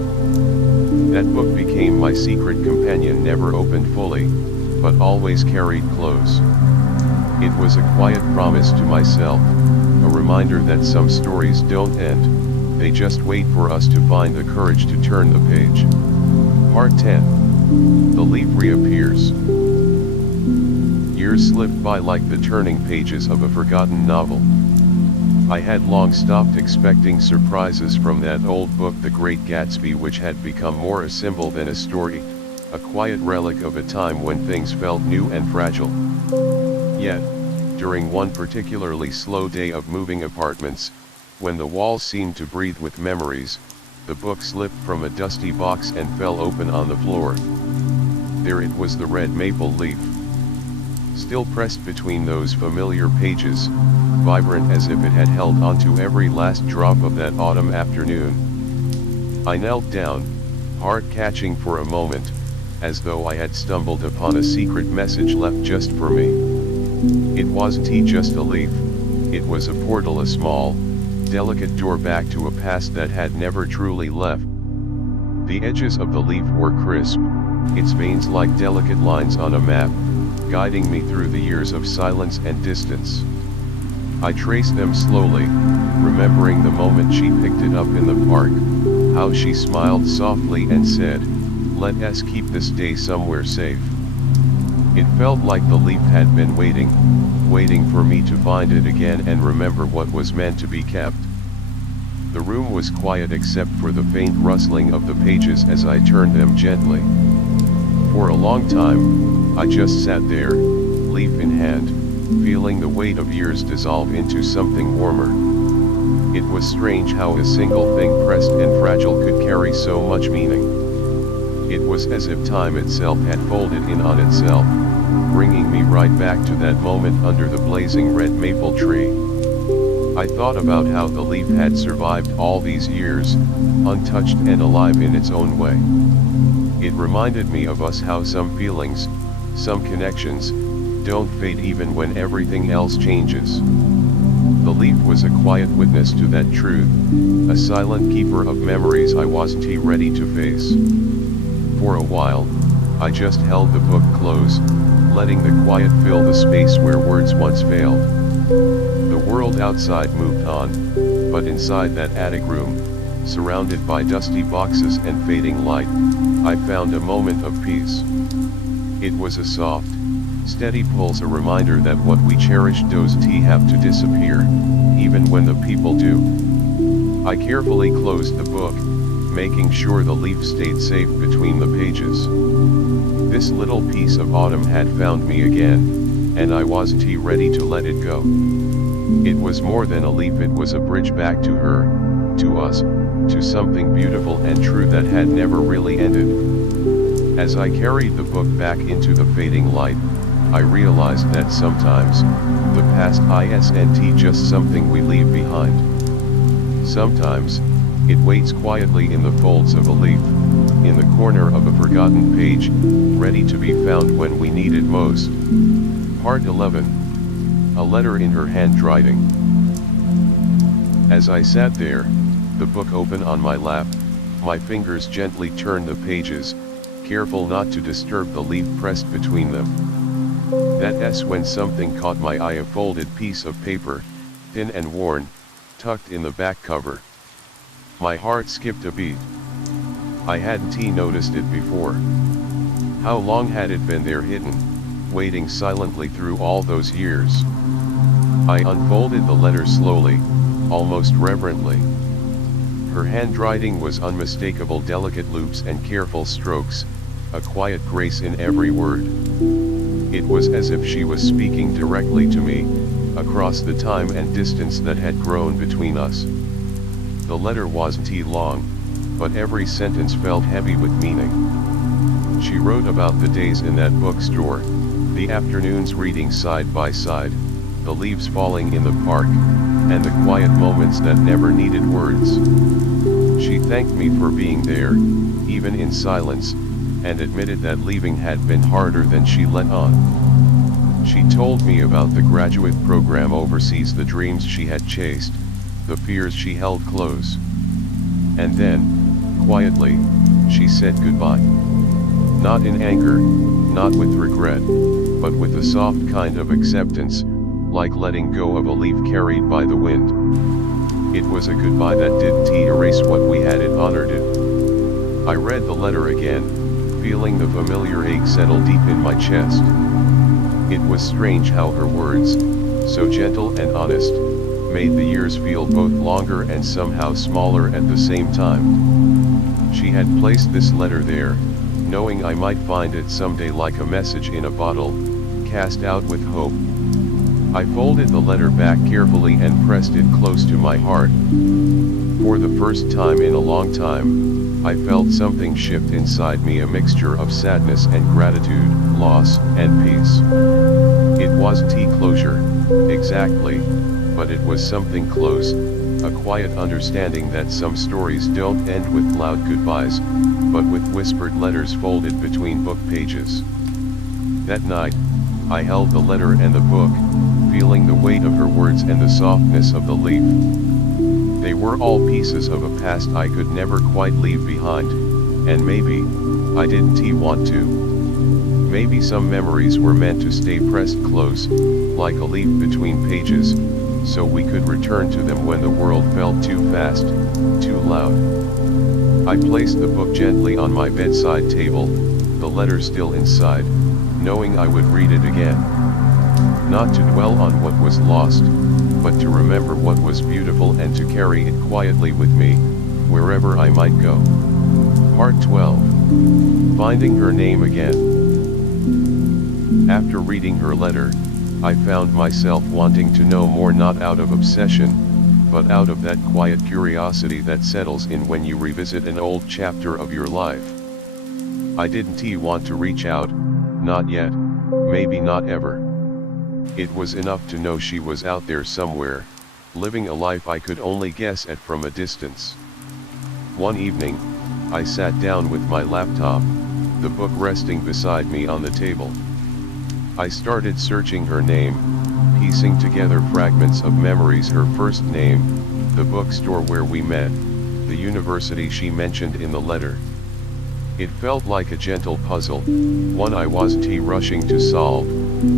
That book became my secret companion, never opened fully, but always carried close. It was a quiet promise to myself, a reminder that some stories don't end, they just wait for us to find the courage to turn the page. Part 10. The leaf reappears. Years slipped by like the turning pages of a forgotten novel. I had long stopped expecting surprises from that old book, The Great Gatsby, which had become more a symbol than a story, a quiet relic of a time when things felt new and fragile. Yet, during one particularly slow day of moving apartments, when the walls seemed to breathe with memories, the book slipped from a dusty box and fell open on the floor. There it was, the red maple leaf, still pressed between those familiar pages, vibrant as if it had held onto every last drop of that autumn afternoon. I knelt down, heart catching for a moment, as though I had stumbled upon a secret message left just for me. It wasn't just a leaf, it was a portal, a small, delicate door back to a past that had never truly left. The edges of the leaf were crisp, its veins like delicate lines on a map, guiding me through the years of silence and distance. I traced them slowly, remembering the moment she picked it up in the park, how she smiled softly and said, "Let us keep this day somewhere safe." It felt like the leaf had been waiting for me to find it again and remember what was meant to be kept. The room was quiet except for the faint rustling of the pages as I turned them gently. For a long time, I just sat there, leaf in hand, feeling the weight of years dissolve into something warmer. It was strange how a single thing pressed and fragile could carry so much meaning. It was as if time itself had folded in on itself, bringing me right back to that moment under the blazing red maple tree. I thought about how the leaf had survived all these years, untouched and alive in its own way. It reminded me of us, how some feelings, some connections, don't fade even when everything else changes. The leaf was a quiet witness to that truth, a silent keeper of memories I wasn't ready to face. For a while, I just held the book close, letting the quiet fill the space where words once failed. The world outside moved on, but inside that attic room, surrounded by dusty boxes and fading light, I found a moment of peace. It was a soft, steady pulse, a reminder that what we cherish doesn't have to disappear, even when the people do. I carefully closed the book, making sure the leaf stayed safe between the pages. This little piece of autumn had found me again, and I wasn't ready to let it go. It was more than a leaf, it was a bridge back to her, to us, to something beautiful and true that had never really ended. As I carried the book back into the fading light, I realized that sometimes, the past isn't just something we leave behind. Sometimes, It waits quietly in the folds of a leaf, in the corner of a forgotten page, ready to be found when we need it most. Part 11. A letter in her handwriting. As I sat there, the book open on my lap, my fingers gently turned the pages, careful not to disturb the leaf pressed between them. That S when something caught my eye, a folded piece of paper, thin and worn, tucked in the back cover. My heart skipped a beat. I hadn't noticed it before. How long had it been there hidden, waiting silently through all those years? I unfolded the letter slowly, almost reverently. Her handwriting was unmistakable, delicate loops and careful strokes, a quiet grace in every word. It was as if she was speaking directly to me, across the time and distance that had grown between us. The letter wasn't long, but every sentence felt heavy with meaning. She wrote about the days in that bookstore, the afternoons reading side by side, the leaves falling in the park, and the quiet moments that never needed words. She thanked me for being there, even in silence, and admitted that leaving had been harder than she let on. She told me about the graduate program overseas, the dreams she had chased, the fears she held close. And then, quietly, she said goodbye. Not in anger, not with regret, but with a soft kind of acceptance, like letting go of a leaf carried by the wind. It was a goodbye that didn't erase what we had, it honored it. I read the letter again, feeling the familiar ache settle deep in my chest. It was strange how her words, so gentle and honest, made the years feel both longer and somehow smaller at the same time. She had placed this letter there, knowing I might find it someday, like a message in a bottle, cast out with hope. I folded the letter back carefully and pressed it close to my heart. For the first time in a long time, I felt something shift inside me, a mixture of sadness and gratitude, loss and peace. It wasn't closure, exactly, but it was something close, a quiet understanding that some stories don't end with loud goodbyes, but with whispered letters folded between book pages. That night, I held the letter and the book, feeling the weight of her words and the softness of the leaf. They were all pieces of a past I could never quite leave behind, and maybe, I didn't want to. Maybe some memories were meant to stay pressed close, like a leaf between pages, so we could return to them when the world felt too fast, too loud. I placed the book gently on my bedside table, the letter still inside, knowing I would read it again. Not to dwell on what was lost, but to remember what was beautiful and to carry it quietly with me, wherever I might go. Part 12. Finding her name again. After reading her letter, I found myself wanting to know more, not out of obsession, but out of that quiet curiosity that settles in when you revisit an old chapter of your life. I didn't want to reach out, not yet, maybe not ever. It was enough to know she was out there somewhere, living a life I could only guess at from a distance. One evening, I sat down with my laptop, the book resting beside me on the table. I started searching her name, piecing together fragments of memories: her first name, the bookstore where we met, the university she mentioned in the letter. It felt like a gentle puzzle, one I wasn't rushing to solve,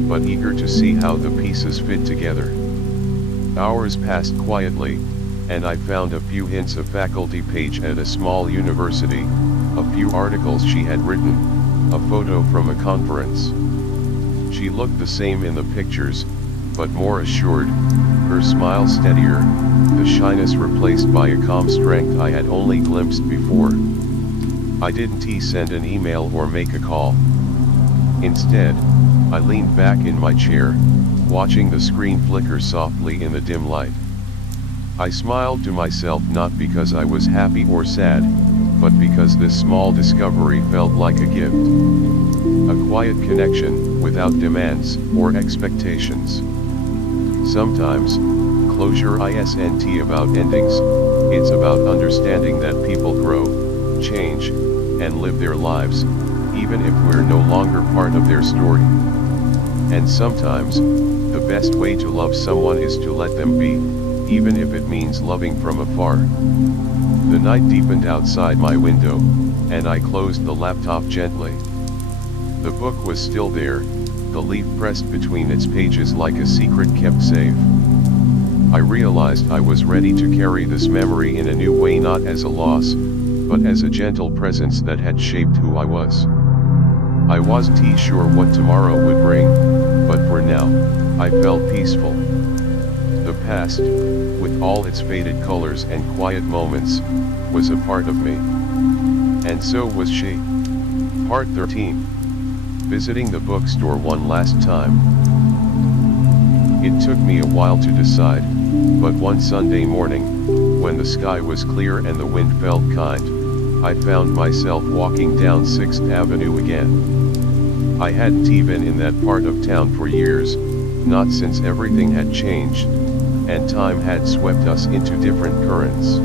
but eager to see how the pieces fit together. Hours passed quietly, and I found a few hints of faculty page at a small university, a few articles she had written, a photo from a conference. She looked the same in the pictures, but more assured, her smile steadier, the shyness replaced by a calm strength I had only glimpsed before. I didn't send an email or make a call. Instead, I leaned back in my chair, watching the screen flicker softly in the dim light. I smiled to myself, not because I was happy or sad, but because this small discovery felt like a gift. A quiet connection, without demands or expectations. Sometimes, Closure isn't about endings, it's about understanding that people grow, change, and live their lives, even if we're no longer part of their story. And sometimes, the best way to love someone is to let them be, even if it means loving from afar. The night deepened outside my window, and I closed the laptop gently. The book was still there, the leaf pressed between its pages like a secret kept safe. I realized I was ready to carry this memory in a new way, not as a loss, but as a gentle presence that had shaped who I was. I wasn't sure what tomorrow would bring, but for now, I felt peaceful. The past, with all its faded colors and quiet moments, was a part of me. And so was she. Part 13. Visiting the bookstore one last time. It took me a while to decide, but one Sunday morning, when the sky was clear and the wind felt kind, I found myself walking down 6th Avenue again. I hadn't been in that part of town for years, not since everything had changed, and time had swept us into different currents.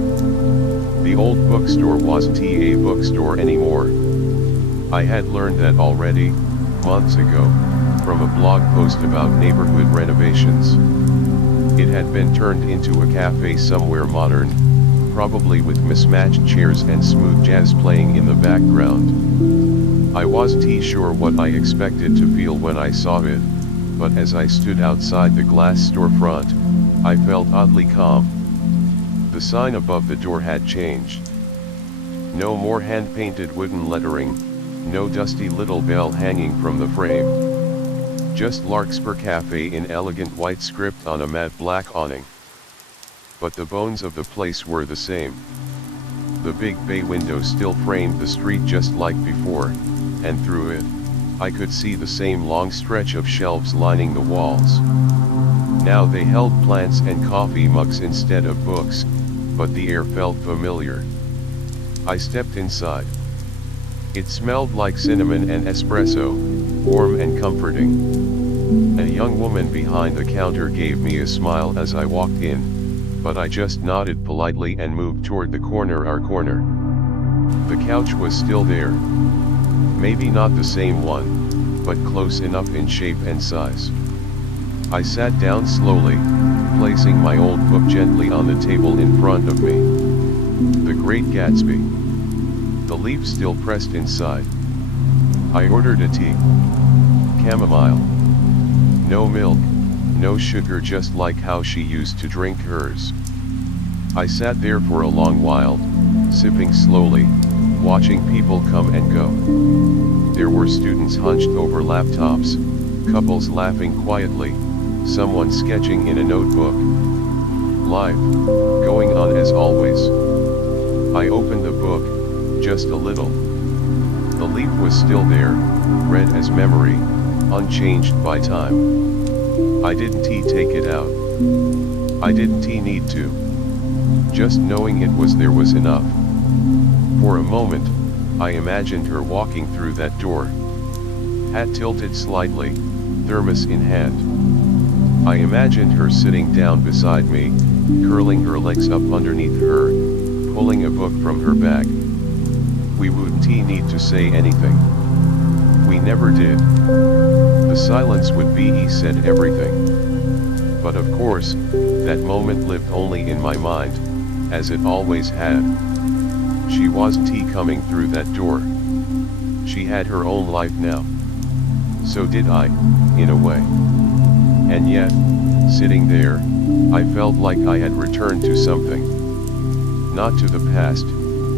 The old bookstore wasn't a bookstore anymore. I had learned that already, months ago, from a blog post about neighborhood renovations. It had been turned into a cafe somewhere modern, probably with mismatched chairs and smooth jazz playing in the background. I wasn't sure what I expected to feel when I saw it, but as I stood outside the glass storefront, I felt oddly calm. The sign above the door had changed. No more hand-painted wooden lettering, no dusty little bell hanging from the frame. Just Larkspur Cafe in elegant white script on a matte black awning. But the bones of the place were the same. The big bay window still framed the street just like before, and through it, I could see the same long stretch of shelves lining the walls. Now they held plants and coffee mugs instead of books, but the air felt familiar. I stepped inside. It smelled like cinnamon and espresso, warm and comforting. A young woman behind the counter gave me a smile as I walked in, but I just nodded politely and moved toward our corner. The couch was still there. Maybe not the same one, but close enough in shape and size. I sat down slowly, placing my old book gently on the table in front of me. The Great Gatsby. The leaf still pressed inside. I ordered a tea. Chamomile. No milk, no sugar, just like how she used to drink hers. I sat there for a long while, sipping slowly, watching people come and go. There were students hunched over laptops, couples laughing quietly, someone sketching in a notebook. Life, going on as always. I opened the book, just a little. The leaf was still there, red as memory, unchanged by time. I didn't take it out. I didn't need to. Just knowing it was there was enough. For a moment, I imagined her walking through that door. Hat tilted slightly, thermos in hand. I imagined her sitting down beside me, curling her legs up underneath her, pulling a book from her bag. We wouldn't need to say anything. We never did. The silence would be said everything. But of course, that moment lived only in my mind, as it always had. She wasn't coming through that door. She had her own life now. So did I, in a way. And yet, sitting there, I felt like I had returned to something. Not to the past,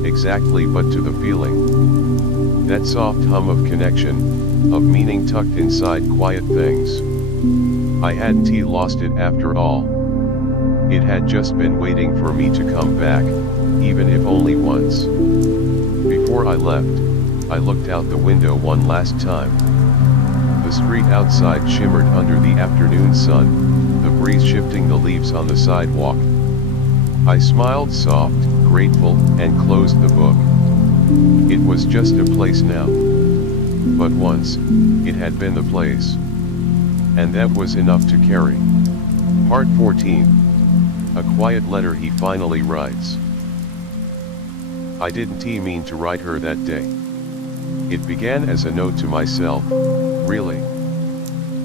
exactly, but to the feeling. That soft hum of connection, of meaning tucked inside quiet things. I hadn't lost it after all. It had just been waiting for me to come back, even if only once. Before I left, I looked out the window one last time. The street outside shimmered under the afternoon sun, the breeze shifting the leaves on the sidewalk. I smiled soft, grateful, and closed the book. It was just a place now. But once, it had been the place. And that was enough to carry. Part 14. A quiet letter he finally writes. I didn't mean to write her that day. It began as a note to myself, really.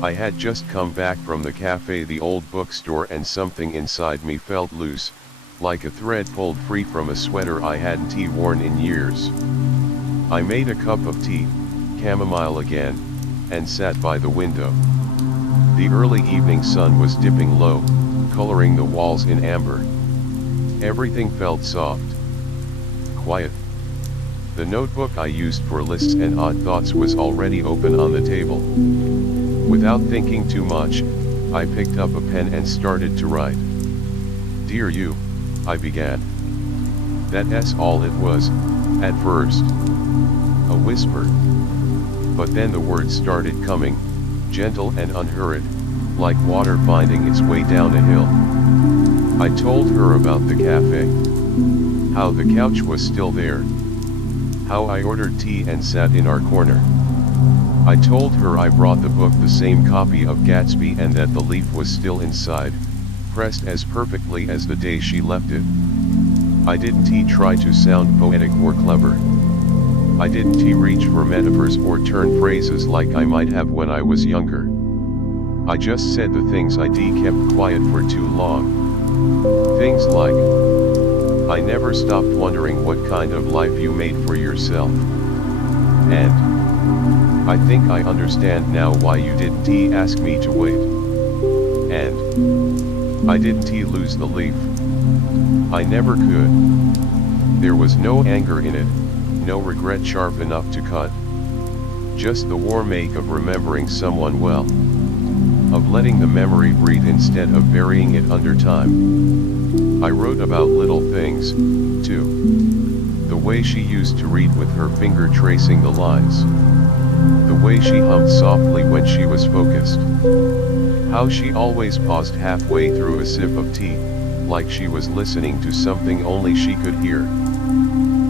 I had just come back from the cafe, the old bookstore, and something inside me felt loose, like a thread pulled free from a sweater I hadn't worn in years. I made a cup of tea, chamomile again, and sat by the window. The early evening sun was dipping low, coloring the walls in amber. Everything felt soft. Quiet. The notebook I used for lists and odd thoughts was already open on the table. Without thinking too much, I picked up a pen and started to write. Dear you, I began. That's all it was, at first. A whisper. But then the words started coming, gentle and unhurried, like water finding its way down a hill. I told her about the cafe. How the couch was still there. How I ordered tea and sat in our corner. I told her I brought the book, the same copy of Gatsby, and that the leaf was still inside, pressed as perfectly as the day she left it. I didn't try to sound poetic or clever. I didn't reach for metaphors or turn phrases like I might have when I was younger. I just said the things I kept quiet for too long. Things like, I never stopped wondering what kind of life you made for yourself. And, I think I understand now why you didn't ask me to wait. And, I didn't lose the leaf. I never could. There was no anger in it, no regret sharp enough to cut. Just the warm ache of remembering someone well. Of letting the memory breathe instead of burying it under time. I wrote about little things, too. The way she used to read with her finger tracing the lines. The way she hummed softly when she was focused. How she always paused halfway through a sip of tea, like she was listening to something only she could hear.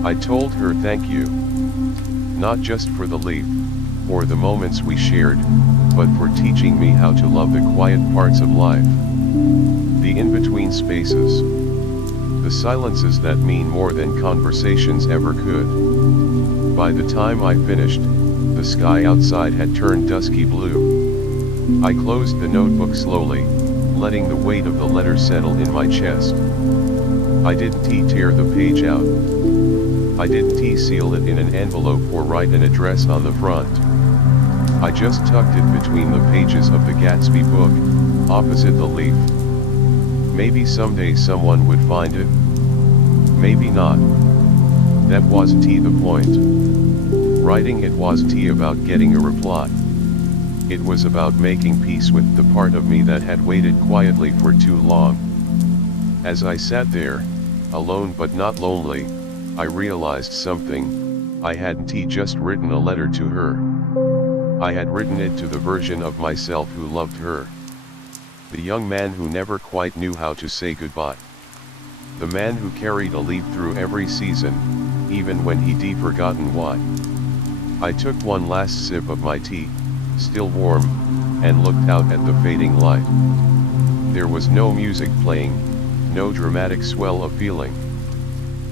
I told her thank you. Not just for the leaf, or the moments we shared, but for teaching me how to love the quiet parts of life. The in-between spaces. The silences that mean more than conversations ever could. By the time I finished, the sky outside had turned dusky blue. I closed the notebook slowly, letting the weight of the letter settle in my chest. I didn't tear the page out. I didn't seal it in an envelope or write an address on the front. I just tucked it between the pages of the Gatsby book, opposite the leaf. Maybe someday someone would find it. Maybe not. That wasn't the point. Writing it wasn't about getting a reply. It was about making peace with the part of me that had waited quietly for too long. As I sat there, alone but not lonely, I realized something. I hadn't just written a letter to her. I had written it to the version of myself who loved her. The young man who never quite knew how to say goodbye. The man who carried a leaf through every season, even when he'd forgotten why. I took one last sip of my tea, still warm, and looked out at the fading light. There was no music playing, no dramatic swell of feeling.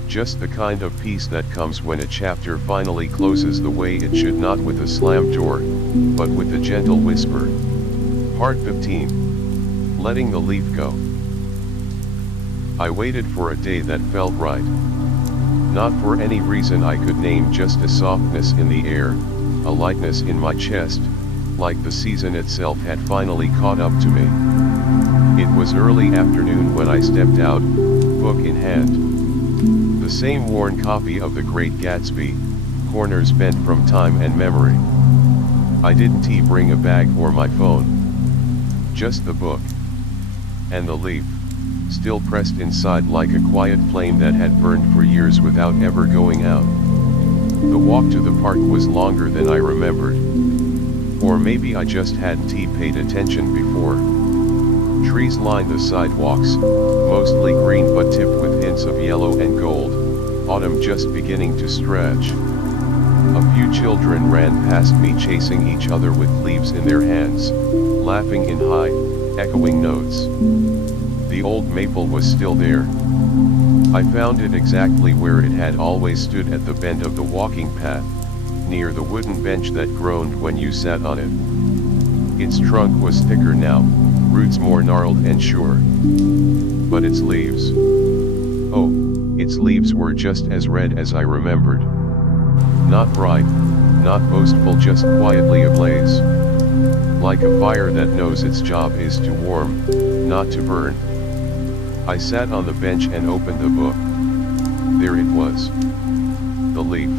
Just the kind of peace that comes when a chapter finally closes the way it should, not with a slammed door, but with a gentle whisper. Part 15. Letting the leaf go. I waited for a day that felt right. Not for any reason I could name, just a softness in the air, a lightness in my chest, like the season itself had finally caught up to me. It was early afternoon when I stepped out, book in hand. The same worn copy of The Great Gatsby, corners bent from time and memory. I didn't bring a bag or my phone. Just the book. And the leaf, still pressed inside like a quiet flame that had burned for years without ever going out. The walk to the park was longer than I remembered. Or maybe I just hadn't paid attention before. Trees lined the sidewalks, mostly green but tipped with hints of yellow and gold, autumn just beginning to stretch. A few children ran past me chasing each other with leaves in their hands, laughing in high, echoing notes. The old maple was still there. I found it exactly where it had always stood at the bend of the walking path, near the wooden bench that groaned when you sat on it. Its trunk was thicker now, roots more gnarled and sure. But its leaves. Oh, its leaves were just as red as I remembered. Not bright, not boastful, just quietly ablaze. Like a fire that knows its job is to warm, not to burn. I sat on the bench and opened the book. There it was. The leaf.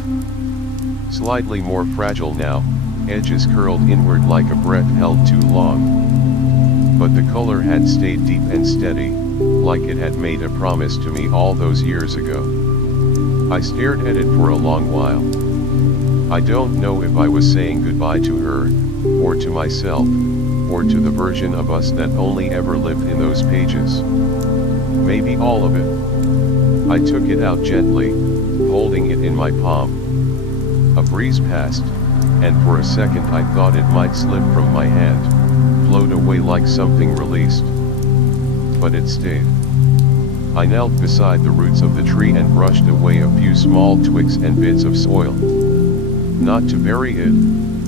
Slightly more fragile now, edges curled inward like a breath held too long. But the color had stayed deep and steady, like it had made a promise to me all those years ago. I stared at it for a long while. I don't know if I was saying goodbye to her, or to myself, or to the version of us that only ever lived in those pages. Maybe all of it. I took it out gently, holding it in my palm. A breeze passed, and for a second I thought it might slip from my hand, float away like something released. But it stayed. I knelt beside the roots of the tree and brushed away a few small twigs and bits of soil. Not to bury it,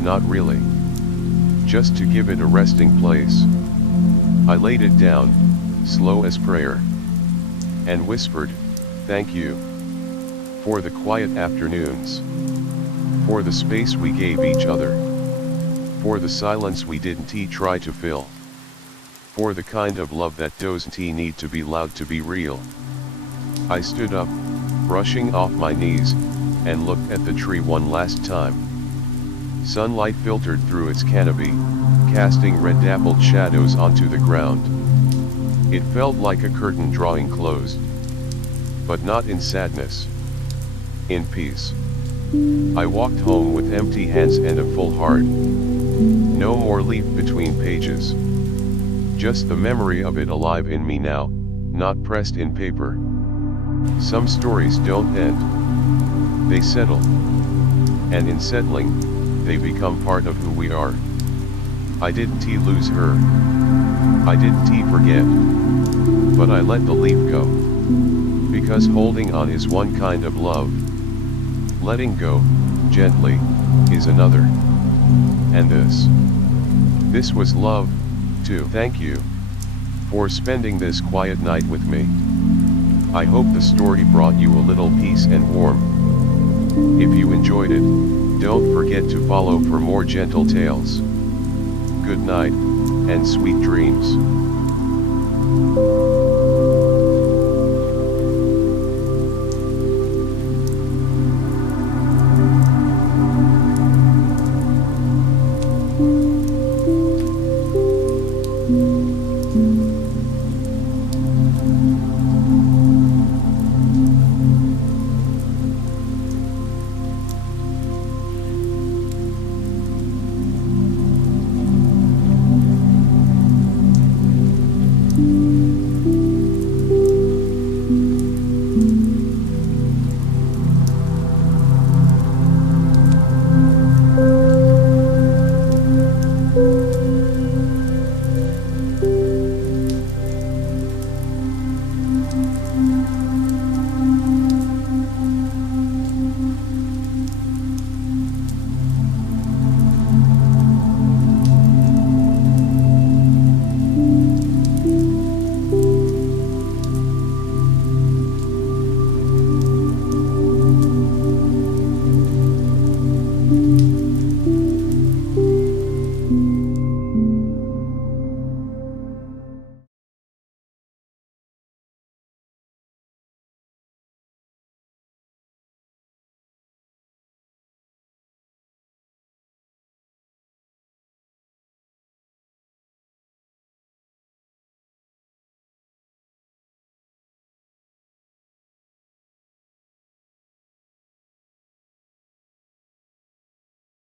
not really. Just to give it a resting place. I laid it down, slow as prayer, and whispered, "Thank you. For the quiet afternoons. For the space we gave each other. For the silence we didn't try to fill. For the kind of love that doesn't need to be loud to be real." I stood up, brushing off my knees, and looked at the tree one last time. Sunlight filtered through its canopy, casting red dappled shadows onto the ground. It felt like a curtain drawing closed. But not in sadness. In peace. I walked home with empty hands and a full heart. No more leaf between pages. Just the memory of it alive in me now, not pressed in paper. Some stories don't end. They settle. And in settling, they become part of who we are. I didn't lose her. I didn't forget. But I let the leaf go. Because holding on is one kind of love. Letting go, gently, is another. And this was love, too. Thank you for spending this quiet night with me. I hope the story brought you a little peace and warmth. If you enjoyed it, don't forget to follow for more gentle tales. Good night, and sweet dreams.